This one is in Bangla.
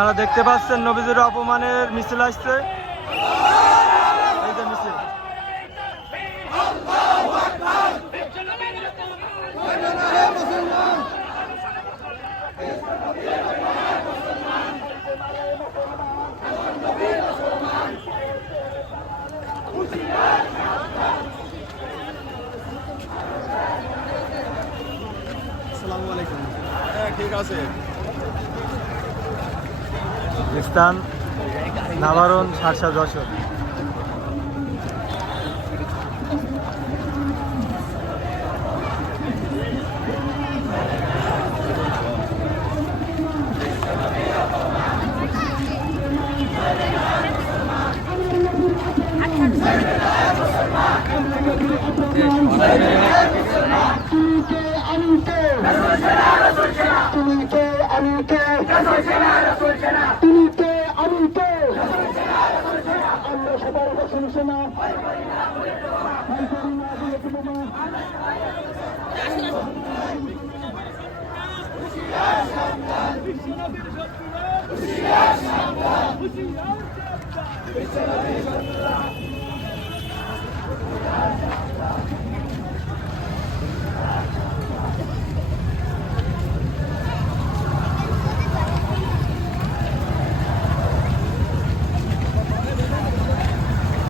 আপনারা দেখতে পাচ্ছেন নবীজির অপমানের মিছিল আসছে। এই যে মিছিল। হ্যাঁ ঠিক আছে। স্থান নাবারণ সারসা যশোর। তুমিকে তুমিকে আমিকে তুমিকে আমিকে আমরা সবাই রসুন সেনা। ভাই করি না বুলেট বোমা